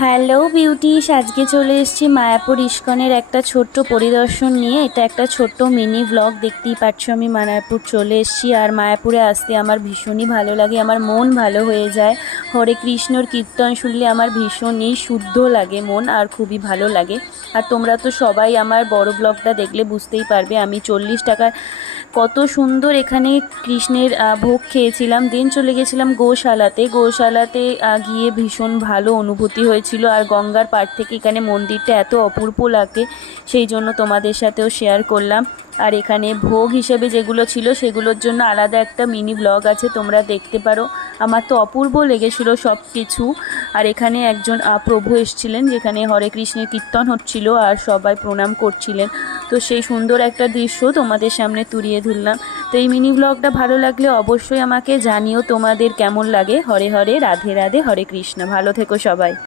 Hello beauties, আজকে চলে এসেছি মায়াপুর ইস্কনের একটা ছোট্ট পরিদর্শন নিয়ে। এটা একটা ছোট্ট মিনি ব্লগ। দেখতেই পাচ্ছ আমি মায়াপুর চলে এসেছি। আর মায়াপুরে আসতে আমার ভীষণই ভালো লাগে, আমার মন ভালো হয়ে যায়। হরে কৃষ্ণর কীর্তন শুনলে আমার ভীষণই শুদ্ধ লাগে মন, আর খুবই ভালো লাগে। আর তোমরা তো সবাই আমার বড় ব্লগটা দেখলে বুঝতেই পারবে আমি 40 টাকার কত সুন্দর এখানে কৃষ্ণের ভোগ খেয়েছিলাম। দেন চলে গেছিলাম গোশালাতে গিয়ে ভীষণ ভালো অনুভূতি হয়েছিল। আর গঙ্গার পাড় থেকে এখানে মন্দিরটা এত অপূর্ব লাগে, সেই জন্য তোমাদের সাথেও শেয়ার করলাম। আর এখানে ভোগ হিসেবে যেগুলো ছিল সেগুলোর জন্য আলাদা একটা মিনি ব্লগ আছে, তোমরা দেখতে পারো। আমার তো অপূর্ব লেগেছিল সব কিছু। আর এখানে একজন প্রভু এসেছিলেন, যেখানে হরে কৃষ্ণের কীর্তন হচ্ছিল আর সবাই প্রণাম করছিলেন। তো সেই সুন্দর একটা দৃশ্য তোমাদের সামনে তুলিয়ে ধরলাম। তো এই মিনি ব্লগটা ভালো লাগলে অবশ্যই আমাকে জানিও তোমাদের কেমন লাগে। হরে হরে, রাধে রাধে, হরে কৃষ্ণ। ভালো থেকো সবাই।